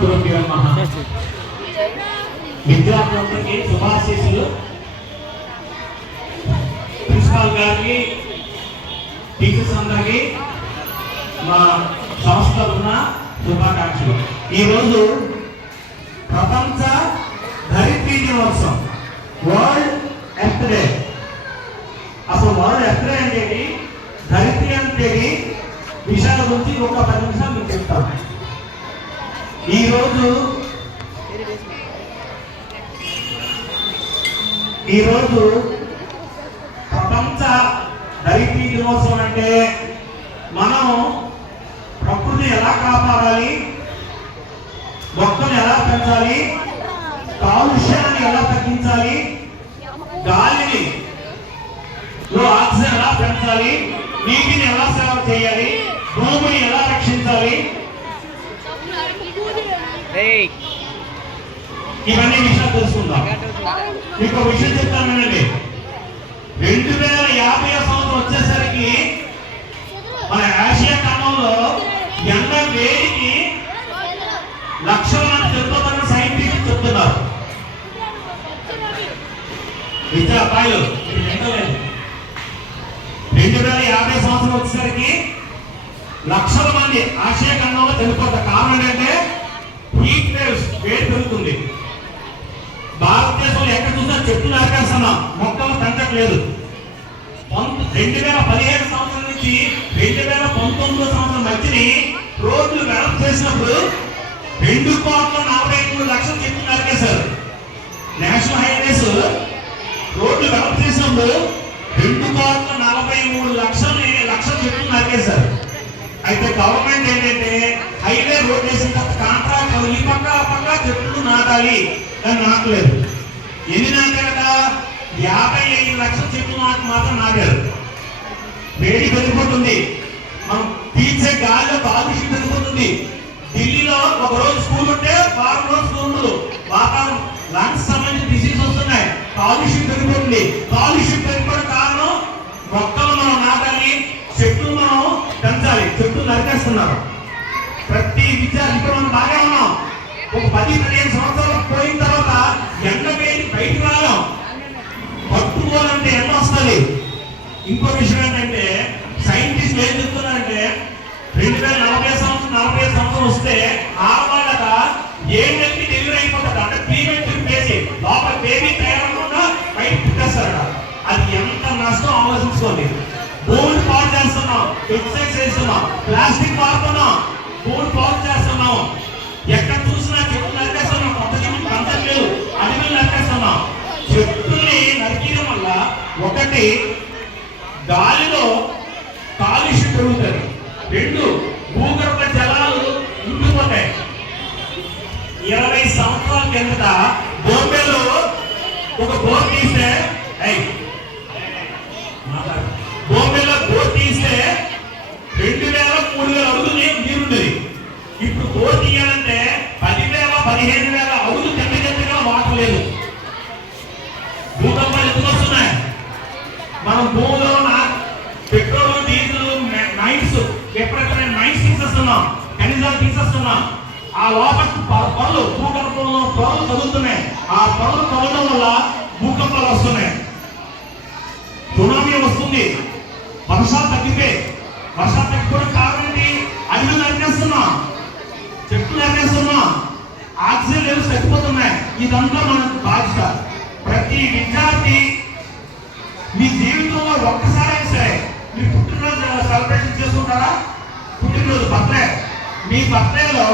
అస్మద్గురుభ్యో నమః. విద్యార్థులందరికీ శుభాశీస్సులు. ప్రిన్సిపాల్ గారికి, టీచర్స్ అందరికీ మా సంస్థ ఉన్న శుభాకాంక్షలు. ఈరోజు ప్రపంచ ధరిత్రీ దినోత్సవం, వరల్డ్ ఎర్త్ డే. అసలు వరల్డ్ ఎర్త్ డే అంటే ధరిత్రి అంటే విషయాల గురించి ఒక 10 నిమిషాలు మీకు చెప్తాను. ఈరోజు ప్రపంచ ధరిత్రీ దినోత్సవం అంటే మనం ప్రకృతిని ఎలా కాపాడాలి, మొక్కలు ఎలా పెంచాలి, కాలుష్యాన్ని ఎలా తగ్గించాలి, గాలిని ఆక్సిజన్ ఎలా పెంచాలి, నీటిని ఎలా సేవ చేయాలి, భూమిని ఎలా రక్షించాలి, ఇవన్నీ విషయాలు తెలుసుకుందాం. మీకు ఒక విషయం చెప్తానండి. 2050 సంవత్సరం వచ్చేసరికి మన ఆసియా ఖండంలో ఎండ వేడికి లక్షల మంది చనిపోతారని సైంటిస్ట్ చెప్తున్నారు. విద్యార్థులు 2050 సంవత్సరం వచ్చేసరికి లక్షల మంది ఆసియా ఖండంలో చనిపోతారు. కారణం ఏంటంటే హీట్ వేవ్స్, వేడి పెరుగుతుంది. భారతదేశంలో ఎక్కడ చూసినా చెట్లు నరికేస్తున్నాం, మొక్కలు పెంచట్లేదు. 2015 సంవత్సరం నుంచి 2019 సంవత్సరం మధ్యని రోడ్లు వెడల్పు చేసినప్పుడు 2,43,00,000 చెట్లు నరికేశారు. నేషనల్ హైవేస్ రోడ్లు వెడల్పు చేసినప్పుడు 2,43,00,000 చెట్లు నరికేశారు. అయితే గవర్నమెంట్ ఏంటంటే హైవే రోడ్ వేసిన తర్వాత కాంట్రాక్ట్ ఈ పక్క ఆ పక్క చెట్లు నాటాలి అని నాటలేదు. ఎన్ని నాటారట? 55 లక్షల చెట్లు మాత్రం నాటారు. వేడి పెరిగిపోతుంది, మనం పీల్చే గాలిలో కాలుష్యం పెరిగిపోతుంది. ఢిల్లీలో ఒక రోజు స్కూల్ ఉంటే వారం రోజు స్కూల్ ఉండదు. వాతావరణం లంగ్స్ సంబంధించిన డిసీజ్ వస్తున్నాయి, కాలుష్యం పెరిగిపోతుంది. కాలుష్యం పెరిగిపోవడం కారణం మొక్కలు మనం నాటాలి, చెట్లు మనం పెంచాలి. చెట్లు నరికేస్తున్నారు. ప్రతి విద్యార్థి ఇప్పుడు మనం బాగా ఉన్నాం. ఒక 10-15 సంవత్సరాలు పోయిన తర్వాత ఎండ వేడి బయటకు రావడం, పట్టుకోవాలంటే ఎండ వస్తుంది. ఇంకో విషయం ఏంటంటే సైంటిస్ట్ ఏం చెప్తున్నారంటే 2040 సంవత్సరం వస్తే ఆడవాళ్ళక 7 నెలలకి డెలివరీ అయిపోతుంది. అంటే ప్రీమెచ్యూర్ బేబీ, లోపల బేబీ తయారకుండా బయట పుట్టేస్తారట. అది ఎంత నష్టం ఆలోచించుకోండి. భూమిని పాడు చేస్తున్నాం, ఎక్సైజ్ చేస్తున్నాం, ప్లాస్టిక్ వాడుతున్నాం, భూమిని పాడు చేస్తున్నాం. ఎక్కడ చూసినా చెట్లు నరికేస్తున్నాం, కొత్త చెట్లు పెంచట్లేదు, అడవిని నరికేస్తున్నాం. చెట్లని నరికేయడం వల్ల ఒకటి గాలిలో కాలుష్యం పెరుగుతుంది, 2 భూగర్భ జలాలు ఇంకిపోతాయి. 20 సంవత్సరాల కిందట బొంబేలో ఒక బోర్ తీస్తే బొంబేలో బోర్ తీస్తే 2,000-3,000 అడుగులు నీరుండేది. ఇప్పుడు బోర్ తీయాలంటే 10,000-15,000 అడుగులు చెత్తగా వాటర్ లేదు. భూకంపాలు ఎందుకు వస్తున్నాయి? మనం భూమిలో పెట్రోల్, డీజిల్, మైన్స్, ఎప్పుడెక్కడ మైన్స్ తీసేస్తున్నాం, ఖనిజాలు తీసేస్తున్నాం. ఆ లోపల పొరలు, భూకంపంలో పొరలు తగులుతున్నాయి. ఆ పొరలు తగలడం వల్ల భూకంపాలు వస్తున్నాయి, సునామీ వస్తుంది, వర్షాలు తగ్గిపోయి. వర్షాలు తగ్గిపోవడం కారణం ఏంటి? అడవులు నరికేస్తున్నాం, చెట్లు నరికేస్తున్నాం, ఆక్సిజన్ లెవెల్స్ తగ్గిపోతున్నాయి. ఇదంతా మన బాధ్యత. ప్రతి విద్యార్థి మీ జీవితంలో ఒక్కసారి సరే మీ పుట్టినరోజు సెలబ్రేషన్ చేసుకుంటారా? పుట్టినరోజు బర్త్డే, మీ బర్త్డేలో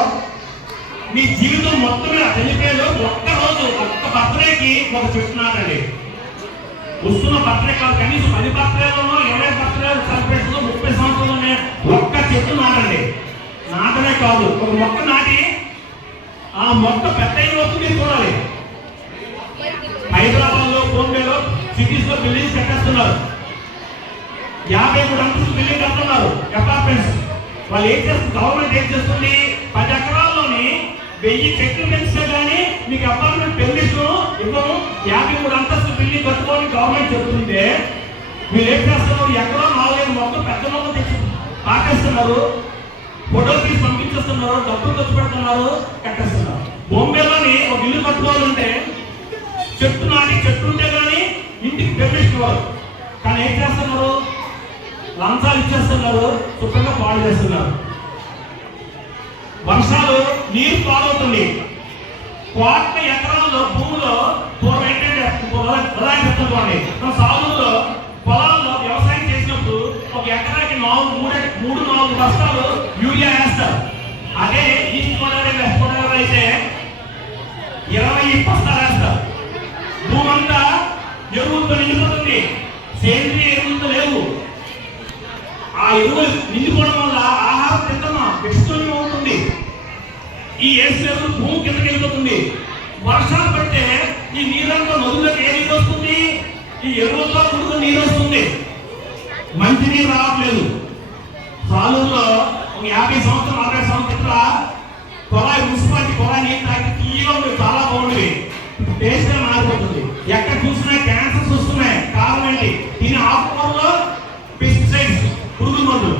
మీ జీవితం మొత్తం మీద తెలిపేలో ఒక్క బర్త్డేకి ఒక చెట్టు నాటండి. వస్తున్న బర్త్డే కాదు, కనీసం 10 బర్త్డేలోనో 20 బర్త్డే సెలబ్రేషన్ 30 సంవత్సరాల్లోనే ఒక్క చెట్టు నాటండి. నాటనే కాదు, ఒక మొక్క నాటి ఆ మొక్క పెద్ద అయినప్పుడు మీరు చూడాలి. హైదరాబాద్ లో, బొంబేలో, సిటీస్ లో బిల్డింగ్స్ కట్టేస్తున్నారు. 53 అంతస్తుల బిల్డింగ్ కడుతున్నారు, అపార్ట్మెంట్స్. వాళ్ళు ఏం చేస్తుంది? గవర్నమెంట్ ఏం చేస్తుంది? 10 ఎకరాల్లోని 1000 చెట్లు పెంచితే కానీ మీకు అపార్ట్మెంట్ పెర్మిషన్ ఇవ్వము. 53 అంతస్తుల బిల్డింగ్ కట్టుకోని గవర్నమెంట్ చెప్తుంటే మీరు ఏం చేస్తున్నారు? ఎక్కడో 4-5 మొక్కలు, పెద్ద మొక్కలు తెచ్చి పాటేస్తున్నారు. ఫోటోలు తీసి పంపించేస్తున్నారు, డబ్బులు ఖర్చు పెడుతున్నారు, కట్టేస్తున్నారు. బొంబేలోని ఒక ఇల్లు కట్టుకోవాలంటే చెట్టు నాటి చెట్టు ఉంటే కానీ ఇంటికి పెర్మిషన్ ఇవ్వరు. కానీ ఏం చేస్తున్నారు? లంచాలు ఇచ్చేస్తున్నారు, శుభ్రంగా పాడు చేస్తున్నారు. వర్షాలు నీరు పాలవుతుంది. కోట్ల ఎకరాల్లో భూమిలో చెప్తుందండి. మన సాగులో పొలాల్లో వ్యవసాయం చేసినప్పుడు ఒక ఎకరాకి 3-4 బస్తాలు యూరియా వేస్తారు. అదే ఈస్ట్ గోదావరి వెస్ట్ గోదావరి అయితే 20 బస్తాలు వేస్తారు. భూమి అంతా ఎరువులతో నిండిపోతుంది. సేంద్రియ ఎరువులతో లేవు. ఆ ఎరువులు నిండిపోవడం వల్ల ఆహారం తింటున్నాం, విషతుల్యం అవుతుంది. ఈ ఏసు ఎరువులు భూమి కిందకి వెళ్ళిపోతుంది. వర్షాలు పడితే ఈ నీళ్ళంతా నదులకు ఏ నీరు వస్తుంది? ఈ ఎరువులతో కూడుకుని నీరు వస్తుంది. మంచి నీరు రావట్లేదు. సాలూరులో ఒక 50 సంవత్సరం 40 సంవత్సరాల కొలాయి మున్సిపాలిటీ కొలాయి నీరు తాగి తీయగా ఉంది, చాలా బాగుంది. టేస్ట్ మారిపోతుంది. ఎక్కడ చూసినా క్యాన్సర్స్ వస్తున్నాయి. కారణం ఏంటి? దీని ఆకుకూరలో పెస్టిసైడ్స్, పురుగు మందులు.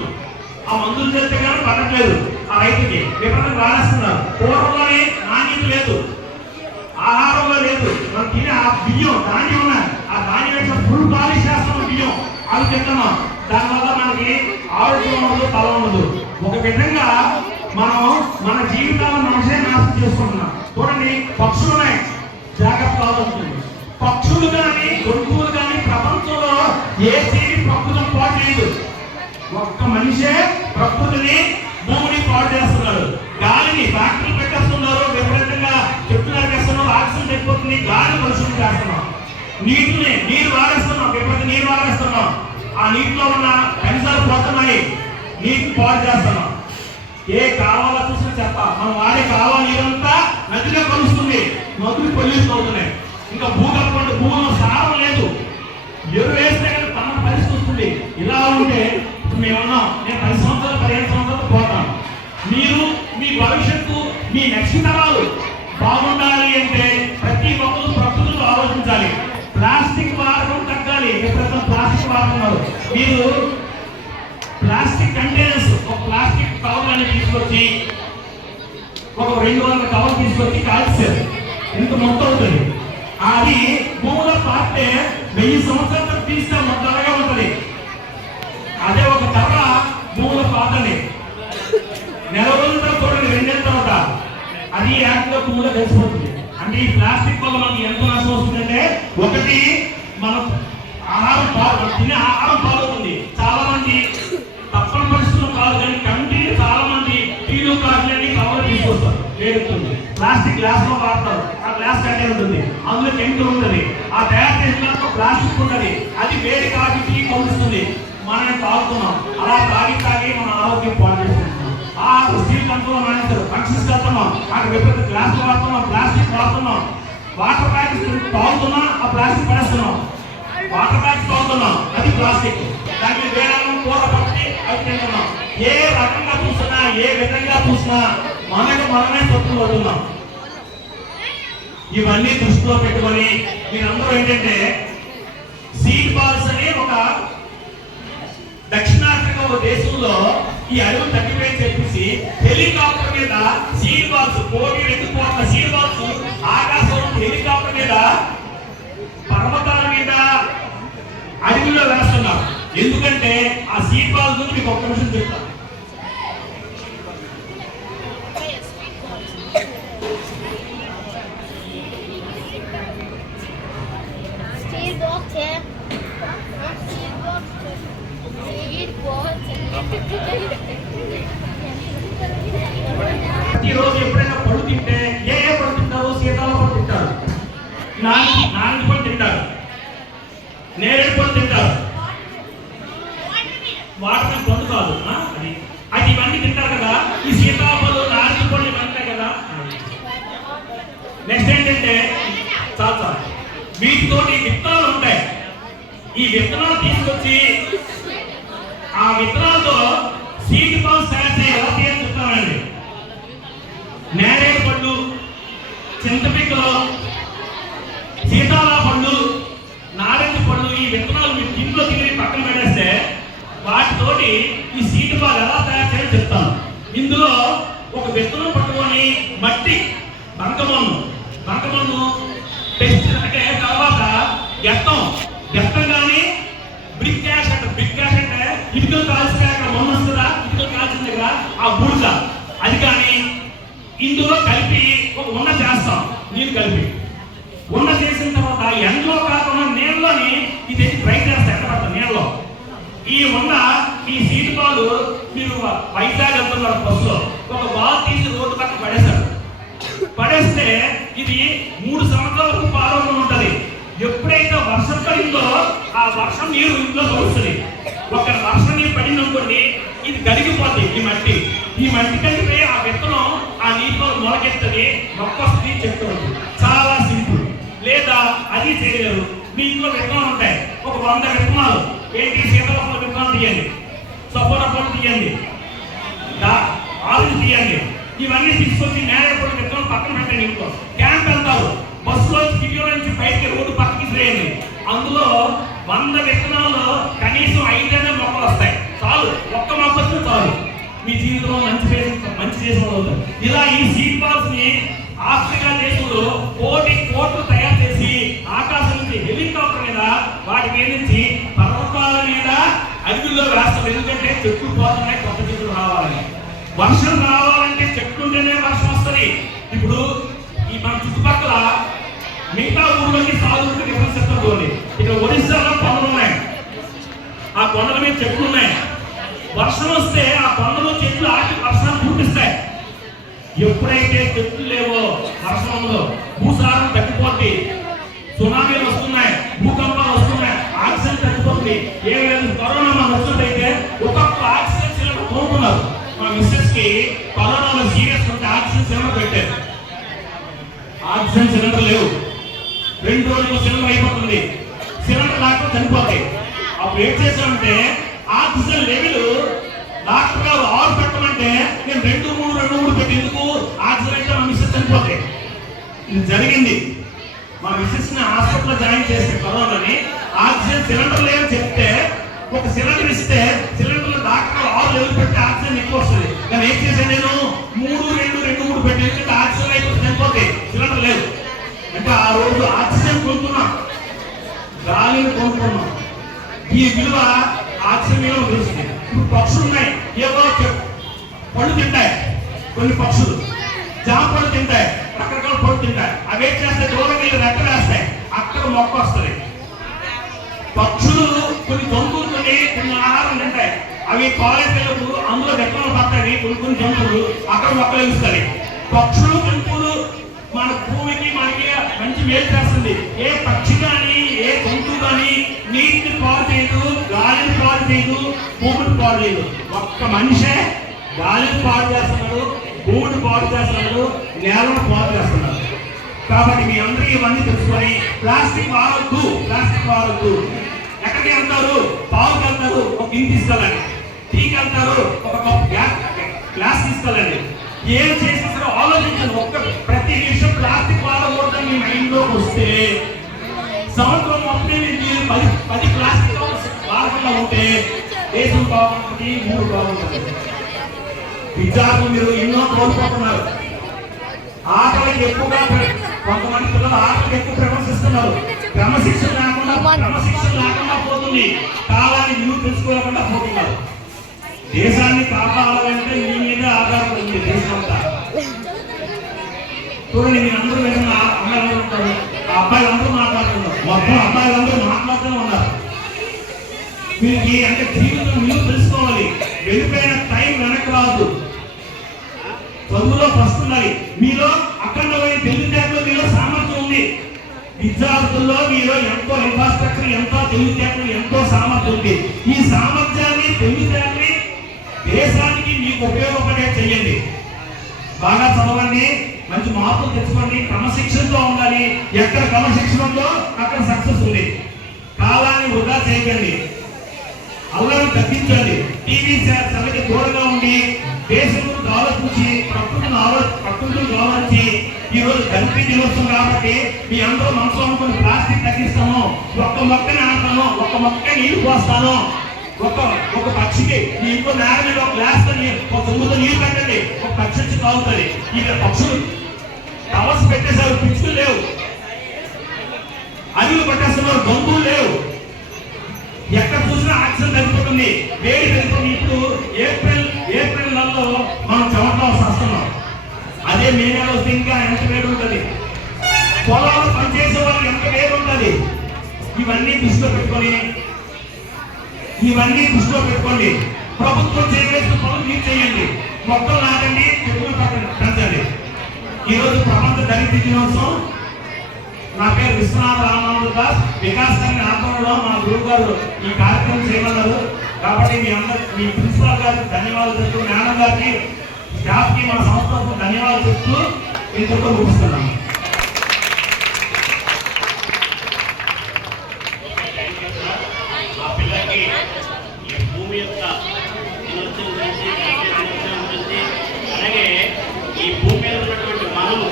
ఆ మందులు చేస్తే కానీ పడట్లేదు. ఆ రైతుకి విపరీతంగా వాడేస్తున్నారు. కూరలోనే నాణ్యత లేదు, ఆహారంలో లేదు. మనం తినే ఆ బియ్యం ధాన్యం ఉన్నాయి, ఆ ధాన్యం ఫుల్ పాలిష్ చేస్తున్నాం బియ్యం, అవి తింటున్నాం. దానివల్ల మనకి ఆరోగ్యం ఉండదు, బలం ఉండదు. ఒక విధంగా మనం మన జీవితాలను మనసే నాశనం చేసుకుంటున్నాం. చూడండి, పక్షులు ఉన్నాయి, జాగ్రత్త కావాల్సింది. పక్షులు కానీ జంతువులు కానీ ప్రపంచంలో ఏ జీవి ప్రకృతిని పాడు చేయదు. ఒక్క మనిషే ప్రకృతిని భూమిని పాడు చేస్తున్నారు. గాలిని ఫ్యాక్టరీలు పెట్టేస్తున్నారు, విపరీతంగా చెట్లు నరికేస్తున్నారు, ఆక్సిజన్ ఎక్కువవుతుంది, గాలి కలుషితం చేస్తున్నాం. నీరు వాడేస్తున్నాం, విపరీత నీరు వాడేస్తున్నాం. ఆ నీటిలో ఉన్న ఖనిజాలు పోతున్నాయి, నీటిని పాడు చేస్తున్నాం. ఏ కాలువలో చూసినా చెత్త. మనం వాడే కాలువ నీరంతా నదిలో కలుస్తుంది, నదులు పొల్యూషన్ అవుతున్నాయి. ఇంకా భూగర్భంలో భూమిలో సారం లేదు. ఎరువు వేస్తే కానీ తమ పరిస్థితి వస్తుంది. ఇలా ఉంటే మేమున్నాం, నేను 10 సంవత్సరాలు 15 సంవత్సరాలు పోతాను. మీరు మీ భవిష్యత్తు, మీ నెక్స్ట్ తరాలు బాగుండాలి అంటే ప్రతి ఒక్కరు ప్రకృతిలో ఆలోచించాలి. ప్లాస్టిక్ వాడకం తగ్గాలి. ఎప్పుడైనా ప్లాస్టిక్ వాడుతున్నారు, మీరు ప్లాస్టిక్ కంటైనర్స్, ఒక ప్లాస్టిక్ కవర్ అని తీసుకొచ్చి ఒక 200 కవర్ తీసుకొచ్చి కాల్చారు. ఇంత మొత్తం అవుతుంది. అది భూమిలో పాటే 1000 సంవత్సరాలు తీస్తే మొత్తగా ఉంటుంది. అదే ఒక కర్ర భూమిలో పాతండి, నెల రోజుల తర్వాత చూడండి, 2 నెలల తర్వాత అది యాక్టివ్గా భూమిలో కలిసిపోతుంది. అంటే ఈ ప్లాస్టిక్ వల్ల మనకి ఎంత నష్టం వస్తుందంటే, ఒకటి మన ఆహారం తినే ఆహారం పాలవుతుంది. చాలా మంది తప్పని పరిస్థితుల్లో కాదు కానీ కంటిన్యూ చాలా మంది టీలు కాఫీలని కవర్ తీసుకొస్తారు, వేడుతుంది. ప్లాస్టిక్ గ్లాస్ లో వాడతారు, ఆ గ్లాస్ కంటే ఉంటుంది, అందులో కెమికల్ ఉంటుంది. ఆ తయారు చేసిన ప్లాస్టిక్ ఉంటుంది, అది వేడి కాఫీ టీ కలుస్తుంది. మనం తాగుతున్నాం, అలా తాగి మన ఆరోగ్యం పాడు చేసుకుంటున్నాం. ఆ స్టీల్ కంట్రోల్ మానేస్తారు, ఫంక్షన్స్ వెళ్తున్నాం, అక్కడ విపరీత గ్లాసులు వాడుతున్నాం, ప్లాస్టిక్ వాడుతున్నాం. వాటర్ ప్యాకెట్స్ తాగుతున్నాం, ఆ ప్లాస్టిక్ పడేస్తున్నాం. వాటర్ ప్యాకెట్స్ తాగుతున్నాం, అది ప్లాస్టిక్. దానికి వేరే కూర పట్టి అది తింటున్నాం. ఏ రకంగా చూసినా, ఏ విధంగా చూసినా మనమే తప్పులు పడుతున్నాం. ఇవన్నీ దృష్టిలో పెట్టుకొని మీరందరూ ఏంటంటే సీడ్ బాల్స్ అని ఒక దక్షిణాఫ్రికా ఒక దేశంలో ఈ అడవులు తగ్గిపోయి చెప్పేసి హెలికాప్టర్ మీద సీడ్ బాల్స్ 1.2 కోట్ల సీడ్ బాల్స్ ఆకాశం హెలికాప్టర్ మీద పర్వతాల మీద అడవిలో వేస్తున్నారు. ఎందుకంటే ఆ సీడ్ బాల్స్ గురించి మీకు ఒక్క నిమిషం చెప్తాను. ప్రతిరోజు ఎప్పుడైనా పళ్ళు తింటే ఏ పళ్ళు తింటారు? సీతాల పళ్ళు తింటారు, నారింజ పళ్ళు తింటారు, నేరేడు పళ్ళు తింటారు. వాటర్ పండు కాదు అది ఇవన్నీ తింటారు కదా. ఈ సీతాఫలం, నారింజ పళ్ళు ఇవన్నీ కదా. నెక్స్ట్ ఏంటంటే చాలా వీటితోటి విత్తనాలు ఉంటాయి. ఈ విత్తనాలు తీసుకొచ్చి ఆ విత్తనాలతో సీడ్ బాల్స్ తయారు చేయాలి. ఎలా చేయాలని చెప్తానండి. నేరేడు పళ్ళు, చింతపిక్కలు, సీతాల పళ్ళు, నారింజ పళ్ళు, ఈ విత్తనాలు మీరు ఇంట్లో తిరిగి పక్కన పెట్టేస్తే వాటితోటి ఈ సీడ్ బాల్ ఎలా తయారు చేయాలో చెప్తాను. ఇందులో ఒక విత్తనం పట్టుకొని మట్టి బంకమన్ను టెస్ట్ అంటే తర్వాత గెత్తం కానీ బ్రిక్ క్యాష్ అంటే ఇటుకలు కాల్చి అక్కడ మొన్న వస్తుందా, ఇటుకలు కాల్చిన దగ్గర ఆ బూడిద అది కానీ ఇందులో కలిపి ఒక ఉన్న చేస్తాం. నీళ్ళు కలిపి ఉన్న చేసిన తర్వాత ఎండలో కాకుండా నీళ్ళలోని ఇది డ్రై చేస్తాం. ఎండబడతాం నీళ్ళలో. ఈ ఉన్న ఈ సీడ్ బాల్ మీరు వైజాగ్ వెళ్తున్నారు బస్సులో ఒక బాల్ తీసి రోడ్డు పక్కన పడేస్తే ఇది 3 సంవత్సరాల వరకు పాలన ఉంటుంది. ఎప్పుడైతే వర్షం పడిందో ఆ వర్షం నీరు ఇంట్లో పడుతుంది. ఒక వర్షం నీరు పడిందనుకోండి ఇది కరిగిపోద్ది. ఈ మట్టి కలిపి ఆ విత్తనం ఆ నీటిలో మొలకెత్తది, మొక్క వస్తుంది, చెట్టు అవుతుంది. చాలా సింపుల్. లేదా అది చేయలేరు, మీ ఇంట్లో విత్తనాలు ఉంటాయి, ఒక 100 విత్తనాలు ఏంటి సీతాఫల విత్తనాలు తీయండి, సపోటా పండు తీయండి, ఆరెంజ్ తీయండి. ఇవన్నీ తీసుకొచ్చి నేరేపడి విత్తనాలు పక్కన పెట్టండి. ఇంట్లో క్యాంప్ వెళ్తారు, బస్సులో కిటికీ నుంచి బయటికి రోడ్డు పక్కకి చేయండి. అందులో 100 విత్తనాల్లో కనీసం 5 మొక్కలు వస్తాయి. చాలు, ఒక్క మొక్క వస్తే చాలు, మీ జీవితంలో మంచి చేసిన వాళ్ళు. ఇలా ఈ సీడ్ బాల్స్ ని ఆఫ్రికా దేశంలో కోట్లు తయారు చేసి ఆకాశం నుంచి హెలికాప్టర్ మీద వాటి మీద నుంచి పర్వతాల మీద అడవుల్లో వేస్తారు. ఎందుకంటే చెట్లు పోతున్నాయి, కొత్త చెట్లు రావాలని. వర్షం రావాలంటే చెట్లు ఉంటేనే వర్షం వస్తుంది. ఇప్పుడు ఈ మన చుట్టుపక్కల మిగతా ఊళ్ళకి సాగుకి డిఫరెన్స్ చెప్తుంది. ఇక్కడ ఒడిశాలో కొండలు ఉన్నాయి, ఆ కొండల మీద చెట్లు ఉన్నాయి. వర్షం వస్తే ఆ కొండలు చెట్లు ఆటి వర్షాన్ని పూర్తిస్తాయి. ఎప్పుడైతే చెట్లు లేవో వర్షంలో భూసారం తగ్గిపోద్ది, సునామీలు వస్తున్నాయి, భూకంపాలు వస్తున్నాయి, ఆక్సిజన్ తగ్గిపోతుంది. ఏమైనా కరోనా మనం వచ్చినట్టయితే ఒక్కొక్క ఆక్సిజన్ సిలిండర్ కోరుకున్నారు. మా మిస్సెస్ కి కరోనాలో సీరియస్ ఉంటే ఆక్సిజన్ సిలిండర్ పెట్టారు. ఆక్సిజన్ సిలిండర్ లేవు, 2 రోజులు సిలిండర్ అయిపోతుంది, సిలిండర్ లేకపోతే చనిపోతాయి. అప్పుడు ఏం చేశామంటే ఆక్సిజన్ లెవెల్ డాక్టర్ గారు 6 పెట్టమంటే నేను 2-3 పెట్టి ఎందుకు ఆక్సిజన్ అయితే మా మిస్సెస్ చనిపోతాయి. ఇది జరిగింది. మా మిస్సెస్ ని హాస్పిటల్లో జాయిన్ చేస్తే కరోనాని ఆక్సిజన్ సిలిండర్ లేదని చెప్తే ఒక సిలిండర్ ఇస్తే సిలిండర్ డాక్టర్ 6 లెవెల్ పెట్టి ఆక్సిజన్ ఎక్కువ వస్తుంది. కానీ ఏం చేశాను నేను 3-2 పెట్టి ఎందుకంటే ఆక్సిజన్ అయిపోతే చనిపోతాయి, సిలిండర్ లేదు. అంటే ఆ రోజు ఆక్సిజన్ కొనుక్కున్నాం, గాలిని కొనుక్కున్నాం. ఈ విలువ ఆక్సిజన్ విలువ తెలుస్తుంది. ఇప్పుడు పక్షులు ఉన్నాయి, ఏవో పళ్ళు తింటాయి, కొన్ని పక్షులు జామ పళ్ళు తింటాయి, రకరకాల పళ్ళు తింటాయి. అవి ఏం చేస్తాయి, దూరం వెళ్ళి రెక్క వేస్తాయి, అక్కడ మొక్క వస్తుంది. పక్షులు కొన్ని జంతువులు కొన్ని ఆహారం తింటాయి. అవి కాలేజ్ వెళ్ళినప్పుడు అందులో రెక్కలు పడతాయి, కొన్ని జంతువులు అక్కడ మొక్కలు వేస్తాయి. పక్షులు జంతువులు మన భూమికి మనకి మంచి మేలు చేస్తుంది. ఏ పక్షి కానీ ఏ జంతువు కానీ నీటిని పాడు చేయదు, గాలిని పాడు చేయదు, భూమిని పాడు చేయదు. ఒక్క మనిషే గాలిని పాడు చేస్తున్నాడు, భూమిని పాడు చేస్తున్నాడు, నేలను పాడు చేస్తున్నాడు. కాబట్టి మీ అందరూ ఇవన్నీ తెలుసుకొని ప్లాస్టిక్ వాడద్దు. ఎక్కడికి వెళ్తారు, పావుకి వెళ్తారు, ఒక గిన్నె తీసుకెళ్ళండి, టీకి వెళ్తారు, ఒక కప్ గ్లాస్ తీసుకెళ్ళండి. ఏం చేసేసారో ఆలోచించండి. ప్రతి విషయం ప్లాస్టిక్ వాడకూడదని మీ మైండ్ లోకి వస్తే సంవత్సరం మొత్తం మీరు 10 ప్లాస్టిక్ వాడకుండా ఉంటే దేశం బాగుంటుంది, ఊరు బాగుంటుంది. విద్యార్థులు మీరు ఎన్నో కోల్పోతున్నారు. ఆటలకి ఎక్కువగా కొంతమంది పిల్లలు ఆటలకు ఎక్కువ ప్రదర్శిస్తున్నారు. క్రమశిక్షణ లేకుండా పోతుంది, కాలాన్ని విలువ తెలుసుకోకుండా పోతున్నారు. దేశాన్ని కాపాడాలంటే మీ మీద ఆధారపడింది దేశం అంతా. చూడండి, మీరు అందరూ విధంగా అమ్మాయిలు ఉంటారు, ఆ అబ్బాయిలందరూ మాట్లాడుతున్నారు, మొత్తం అబ్బాయిలందరూ మాట్లాడుతూనే ఉన్నారు. వీరికి అంటే జీవితం విలువ తెలుసుకోవాలి. వెళ్ళిపోయిన టైం వెనక్కి రాదు. చదువులో ఫస్ట్ ఉండాలి. మీలో అఖండమైన తెలివితేటలు, మీలో సామర్థ్యం ఉంది. విద్యార్థుల్లో మీలో ఎంతో ఇన్ఫ్రాస్ట్రక్చర్, ఎంతో తెలివితేటలు, ఎంతో సామర్థ్యం ఉంది. ఈ సామర్థ్యాన్ని తెలివితేటని దేశానికి మీకు ఉపయోగపడే చెయ్యండి. బాగా చదవండి, మంచి మార్పులు తెచ్చుకోండి, క్రమశిక్షణతో ఉండాలి. ఎక్కడ క్రమశిక్షణ ఉందో అక్కడ సక్సెస్ ఉంది. కాలాన్ని వృధా చేయకండి, అల్లరిని తగ్గించండి. టీవీ సభకి దూరంగా ఉండి దేశం గురించి ఆలోచించి ప్రకృతిని గౌరవించి ఈ రోజు గల్పీ దినోత్సవం కాబట్టి మీ అందరూ మనసులో అనుకుని ప్లాస్టిక్ తగ్గిస్తాను, ఒక్క మొక్క నాటుతాను, ఒక్క మొక్క నీళ్లు పోస్తాను, ఒక ఒక పక్షికి మీ ఇంకో నేల మీద ఒక గ్లాస్ ఒక దుమ్ముతో నీరు పెట్టండి, ఒక పక్షి వచ్చి తాగుతుంది. ఇక్కడ పక్షులు టవర్స్ పెట్టేశారు, పిచ్చులు లేవు, అడవులు పట్టేస్తున్నారు, బంధువులు లేవు, ఎక్కడ చూసినా ఆక్సిజన్ తగ్గిపోతుంది, వేడి పెరుగుతుంది. ఇప్పుడు ఏప్రిల్ నెలలో మనం చెమటలో వస్తున్నాం, అదే మే నెల వస్తే ఇంకా ఎంత వేడి ఉంటుంది, పొలంలో పనిచేసే వాళ్ళకి ఎంత వేడి ఉంటుంది. ఇవన్నీ దృష్టిలో పెట్టుకోండి. ప్రభుత్వం చేయవలసిన పనులు మీరు చేయండి, మొక్కలు నాటండి, చెట్లు పెంచండి. ఈరోజు ప్రపంచ దళిత దినోత్సవం. నా పేరు విశ్వనాథ రామానంద దాస్. వికాస్ గారి ఆధ్వర్యంలో మా గురువు గారు ఈ కార్యక్రమం చేయమన్నారు. కాబట్టి మీ ప్రిన్సిపాల్ గారికి ధన్యవాదాలు చెప్తూ, మేడం గారికి, స్టాఫ్ కి, మన సంస్థకు ధన్యవాదాలు చెప్తూ ఇంతతో ముగిస్తున్నాను. ఆ పిల్లలకి ఈ భూమి యొక్క దినోత్సవం గురించి, గురించి, అలాగే ఈ భూమి మీద ఉన్నటువంటి మనము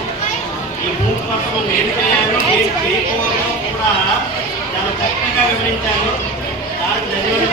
ఈ భూమి కోసం ఏం చేయాలో ఏం చేయకూడదో కూడా చాలా చక్కగా వివరించారు. దానికి ధన్యవాదాలు.